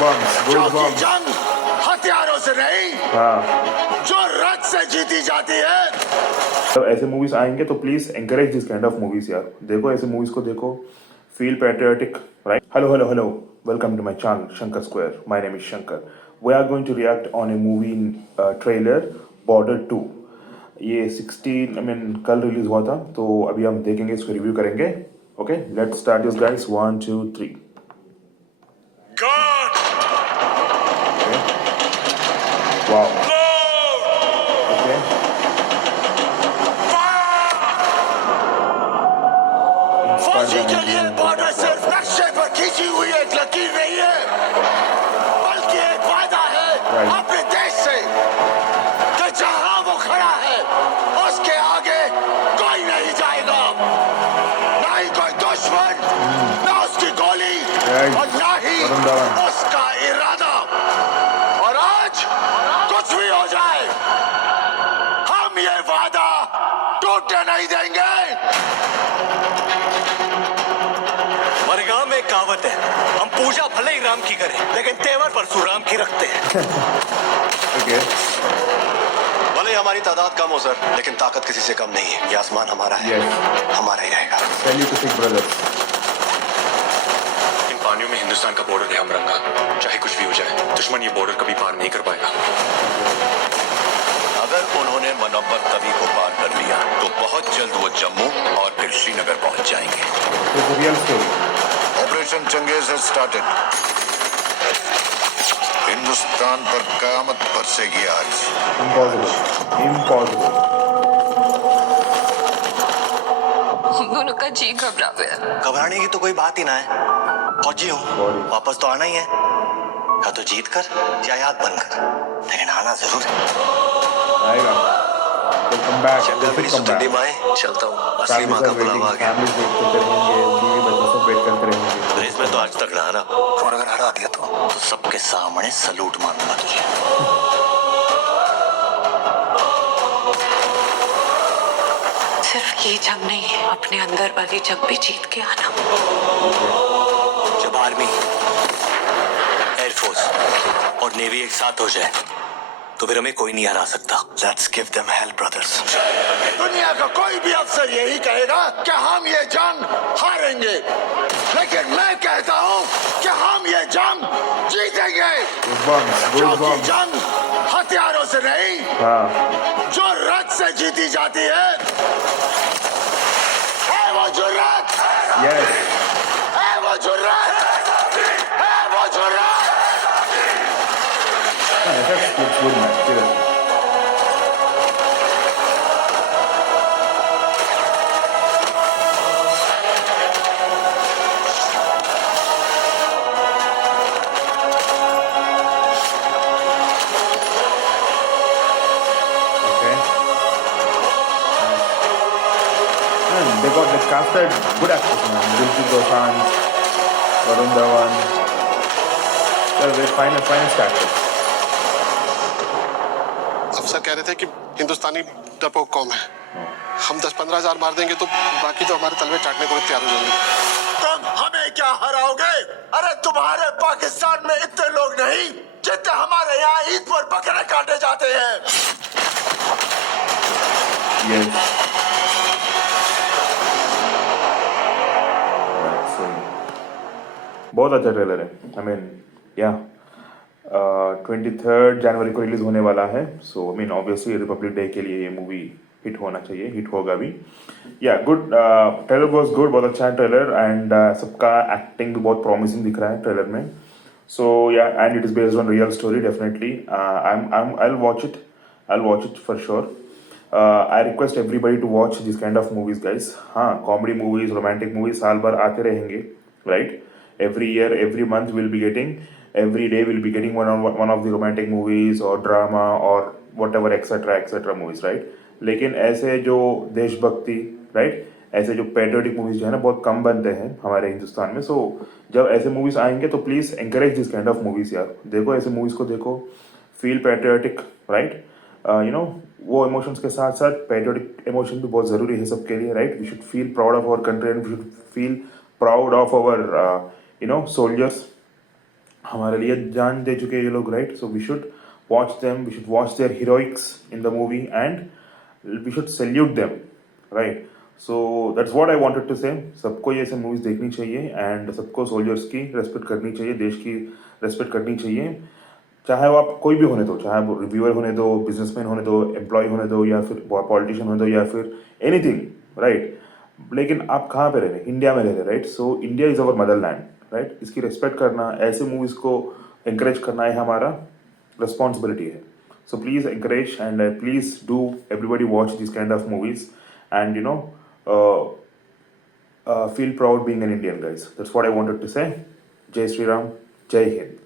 क्योंकि जंग हथियारों से नहीं, हाँ, जो रथ से जीती जाती है। तो ऐसे मूवीज आएंगे तो please encourage this kind of movies यार। देखो ऐसे मूवीज को देखो, feel patriotic, right? Hello, welcome to my channel Shankar Square. My name is Shankar. We are going to react on a movie trailer Border 2। ये 16 आई मीन कल release हुआ था, तो अभी हम देखेंगे, इसको रिव्यू करेंगे। Okay, let's start this guys. 1 2 3। God, wow. Lord, okay, फौजी के लिए बॉर्डर सिर्फ नक्शे पर खींची हुई एक लकीर नहीं है, बल्कि एक वादा है Right. अपने देश से कि जहां वो खड़ा है उसके आगे कोई नहीं जाएगा, ना ही कोई दुश्मन, ना उसकी गोली, Right. और ना ही वरुण धवन। उसका इरादा। और आज कुछ भी हो जाए, हम ये वादा टूटने नहीं देंगे। मरगांव में एक कहावत है, हम पूजा भले ही राम की करें लेकिन तेवर परशुराम की रखते हैं। ओके, भले ही हमारी तादाद कम हो सर, लेकिन ताकत किसी से कम नहीं है। ये आसमान हमारा है, यस, हमारा ही रहेगा। सेल्यूटिक ब्रदर्स। इन पानियों में हिंदुस्तान का बॉर्डर है हमरंगा। चाहे कुछ भी हो जाए, दुश्मन ये बॉर्डर कभी पार नहीं कर पाएगा। अगर उन्होंने मनोबर तवी को पार कर लिया तो बहुत जल्द वो जम्मू और फिर श्रीनगर पहुंच जाएंगे। It's real story. Operation Changez has started. Hindustan पर कयामत बरसेगी आज। इम्पॉसिबल। हम दोनों का जी घबरा गया। घबराने की तो कोई बात ही ना है। फौजी हूँ, वापस तो आना ही है, या तो जीत कर या याद बनकर, लेकिन आना जरूर है। आएगा। Welcome back. चंगा मेरी सुगंधी माए, चलता हूँ। असली माँ का बुलावा आ गया। फैमिली वेट करते रहेंगे, बीवी बच्चों सब वेट करते रहेंगे। रेस में तो आज तक रहा ना, और अगर हरा दिया तो सबके सामने सलूट मारूंगा तुझे। सिर्फ ये जंग नहीं है, अपने अंदर वाली जंग भी जीत के आना। जब आर्मी, एयरफोर्स और नेवी एक साथ हो जाए तो फिर हमें कोई नहीं हरा सकता। Let's give them hell, brothers. दुनिया का कोई भी अफसर यही कहेगा कि हम ये जंग हारेंगे, लेकिन मैं कहता हूँ कि हम ये जंग जीतेंगे। क्योंकि जंग हथियारों से नहीं, हाँ, जो रथ से जीती जाती है वो जुर्रत, यस। है वो जुर्रत, है वो जुर्रत। Looks good, man. Seriously. Okay. Man, they casted good actors, man. Diljit Dosanjh, Varun Dhawan. They're very finest actors. अफसर कह रहे थे कि हिंदुस्तानी डरपोक कौम है, हम 10-15 हजार मार देंगे तो बाकी तो हमारे तलवे चाटने को तैयार हो जाएंगे। तुम हमें क्या हराओगे? अरे तुम्हारे पाकिस्तान में इतने लोग नहीं जितने हमारे यहाँ ईद पर बकरे काटे जाते हैं। Yes. बहुत अच्छा ट्रेलर है। आई मीन या 23 जनवरी को रिलीज होने वाला है। So I mean obviously Republic Day के लिए ये मूवी हिट होना चाहिए, हिट होगा भी। या गुड, ट्रेलर वाज गुड, बहुत अच्छा है ट्रेलर। एंड सबका एक्टिंग भी बहुत प्रॉमिसिंग दिख रहा है ट्रेलर में। So yeah, and it is based on real story definitely. I will watch it for sure. I request everybody to watch this kind of movies guys. हाँ, comedy movies, romantic movies साल भर आते रहेंगे, right? Every year, every month we'll be getting, every day we'll be getting one of the romantic movies or drama or whatever etc movies, right? लेकिन ऐसे जो देशभक्ति, right, ऐसे जो पेट्रियोटिक मूवीज जो है ना बहुत कम बनते हैं हमारे हिंदुस्तान में। सो जब ऐसे मूवीज आएंगे तो please encourage this kind of movies यार। देखो ऐसे मूवीज को देखो, feel patriotic, right? You know, वो इमोशंस के साथ साथ पेट्रियोटिक इमोशन भी बहुत जरूरी है सबके लिए, right? We should feel proud of our country and we should feel proud of our soldiers, हमारे लिए जान दे चुके हैं ये लोग, right? So we should watch them, we should watch their heroics in the movie and we should salute them, right? So that's what I wanted to say. सबको ये ऐसे मूवीज देखनी चाहिए एंड सबको सोल्जर्स की रेस्पेक्ट करनी चाहिए, देश की रेस्पेक्ट करनी चाहिए, चाहे वो आप कोई भी होने दो, चाहे वो रिव्यूअर होने दो, बिजनेसमैन होने दो, एम्प्लॉय होने दो, या फिर पॉलिटिशियन होने दो, या फिर एनीथिंग, राइट? लेकिन आप कहाँ पे रह रहे हैं? इंडिया में रह रहे हैं, right? So India is our Motherland, right? इसकी रेस्पेक्ट करना, ऐसे मूवीज को encourage करना है हमारा रिस्पॉन्सिबिलिटी है. So please encourage and please do everybody watch these kind of movies and feel proud being an Indian, guys. That's what I wanted to say. Jai Sri Ram, Jai Hind.